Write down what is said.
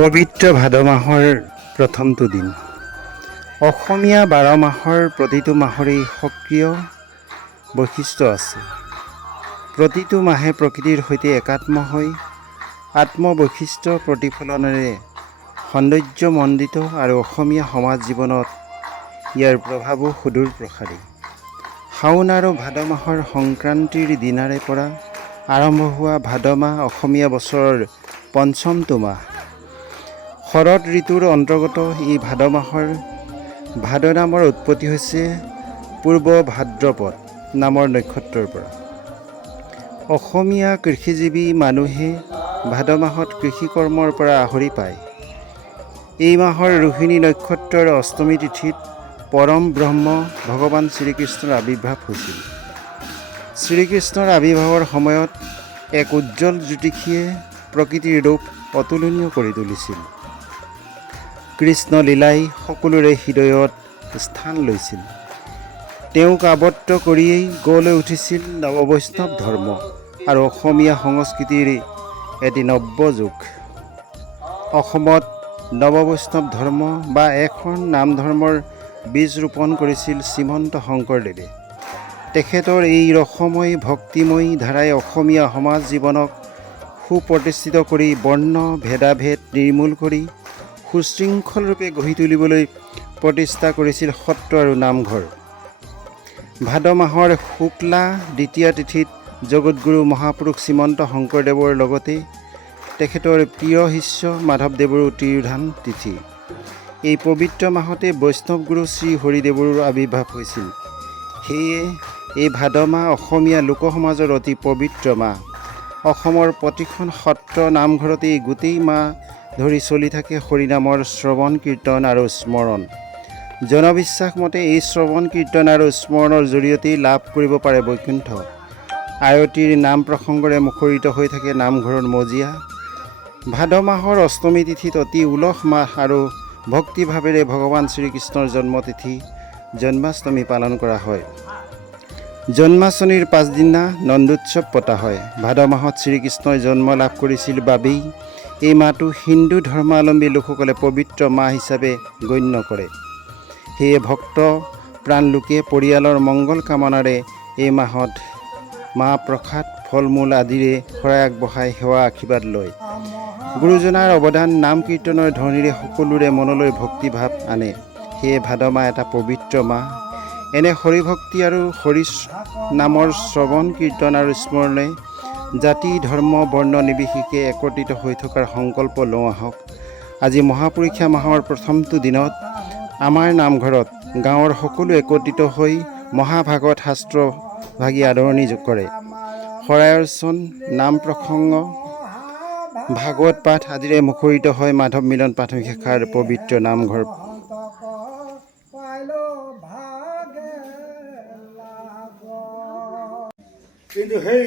পবিত্ৰ ভাদ মাহৰ প্ৰথমটো দিন। অসমীয়া 12 মাহৰ প্ৰতিটো মাহৰেই সক্ৰিয় বৈশিষ্ট্য আছে। প্ৰতিটো মাহে প্ৰকৃতিৰ সৈতে একাত্ম হৈ আত্মবৈশিষ্ট্য প্ৰতিফলনেৰে সৌন্দৰ্যমণ্ডিত আৰু অসমীয়া সমাজ জীৱনত ইয়াৰ প্ৰভাৱো সুদূৰ প্ৰসাৰী। শাওণ আৰু ভাদ মাহৰ সংক্ৰান্তিৰ দিনাৰে পৰা আৰম্ভ হোৱা ভাদ মাহ অসমীয়া বছৰৰ পঞ্চমটো মাহ। শৰৎ ঋতুৰ অন্তৰ্গত এই ভাদ মাহৰ ভাদ নামৰ উৎপত্তি হৈছে পূৰ্ব ভাদ্ৰপদ নামৰ নক্ষত্ৰৰ পৰা। অসমীয়া কৃষিজীৱী মানুহে ভাদ মাহত কৃষিকৰ্মৰ পৰা আহৰি পায়। এই মাহৰ ৰোহিণী নক্ষত্ৰৰ অষ্টমী তিথিত পৰম ব্ৰহ্ম ভগৱান শ্ৰীকৃষ্ণৰ আৱিৰ্ভাৱ হৈছিল। শ্ৰীকৃষ্ণৰ আৱিৰ্ভাৱৰ সময়ত এক উজ্জ্বল জ্যোতিষীয়ে প্ৰকৃতিৰ ৰূপ অতুলনীয় কৰি তুলিছিল। কৃষ্ণ লীলাই সকলোৰে হৃদয়ত স্থান লৈছিল। তেওঁক আৱদ্ধ কৰিয়েই গঢ় লৈ উঠিছিল নৱবৈষ্ণৱ ধৰ্ম আৰু অসমীয়া সংস্কৃতিৰ এটি নৱযুগ। অসমত নৱবৈষ্ণৱ ধৰ্ম বা এখন নাম ধৰ্মৰ বীজ ৰোপণ কৰিছিল শ্ৰীমন্ত শংকৰদেৱে। তেখেতৰ এই ৰসময় ভক্তিময়ী ধাৰাই অসমীয়া সমাজ জীৱনক সুপ্ৰতিষ্ঠিত কৰি বৰ্ণ ভেদাভেদ নিৰ্মূল কৰি সুশৃংখলৰূপে গঢ়ি তুলিবলৈ প্ৰতিষ্ঠা কৰিছিল সত্ৰ আৰু নামঘৰ। ভাদ মাহৰ শুক্লা দ্বিতীয়া তিথিত জগতগুৰু মহাপুৰুষ শ্ৰীমন্ত শংকৰদেৱৰ লগতে তেখেতৰ প্ৰিয় শিষ্য মাধৱদেৱৰো তিৰোধান তিথি। এই পবিত্ৰ মাহতে বৈষ্ণৱগুৰু শ্ৰী হৰিদেৱৰো আৱিৰ্ভাৱ হৈছিল। সেয়ে এই ভাদ মাহ অসমীয়া লোকসমাজৰ অতি পবিত্ৰ মাহ। অসমৰ প্ৰতিখন সত্ৰ নামঘৰতেই গোটেই মাহ ধৰি চলি থাকে হৰিনামৰ শ্ৰৱণ কীৰ্তন আৰু স্মৰণ। জনবিশ্বাস মতে এই শ্ৰৱণ কীৰ্তন আৰু স্মৰণৰ জৰিয়তেই লাভ কৰিব পাৰে বৈকুণ্ঠ। আয়তীৰ নাম প্ৰসংগৰে মুখৰিত হৈ থাকে নামঘৰৰ মজিয়া। ভাদ মাহৰ অষ্টমী তিথিত অতি উলহ মাহ আৰু ভক্তিভাৱেৰে ভগৱান শ্ৰীকৃষ্ণৰ জন্মতিথি জন্মাষ্টমী পালন কৰা হয়। জন্মাষ্টমীৰ পাছদিনা নন্দোৎসৱ পতা হয়। ভাদ মাহত শ্ৰীকৃষ্ণই জন্ম লাভ কৰিছিল বাবেই এই মাহটো হিন্দু ধৰ্মাৱলম্বী লোকসকলে পবিত্ৰ মাহ হিচাপে গণ্য কৰে। সেয়ে ভক্ত প্ৰাণ লোকে পৰিয়ালৰ মংগল কামনাৰে এই মাহত মাহ প্ৰসাদ ফল মূল আদিৰে শৰাই আগবঢ়াই সেৱা আশীৰ্বাদ লয়। গুৰুজনাৰ অৱদান নাম কীৰ্তনৰ ধ্বনিৰে সকলোৰে মনলৈ ভক্তিভাৱ আনে। সেয়ে ভাদ মাহ এটা পবিত্ৰ মাহ। এনে হৰিভক্তি আৰু হৰি নামৰ শ্ৰৱণ কীৰ্তন আৰু স্মৰণে জাতি ধৰ্ম বৰ্ণ নিৰ্বিশেষে একত্ৰিত হৈ থকাৰ সংকল্প লওঁ আহক। আজি মহাপুৰুষীয়া মাহৰ প্ৰথমটো দিনত আমাৰ নামঘৰত গাঁৱৰ সকলো একত্ৰিত হৈ মহাভাগৱত শাস্ত্ৰ ভাগি আদৰণি কৰে। শৰাই অৰ্চন নাম প্ৰসংগ ভাগৱত পাঠ আদিৰে মুখৰিত হয় মাধৱ মিলন প্ৰাথমিক শাখাৰ পবিত্ৰ নামঘৰ। কিন্তু সেই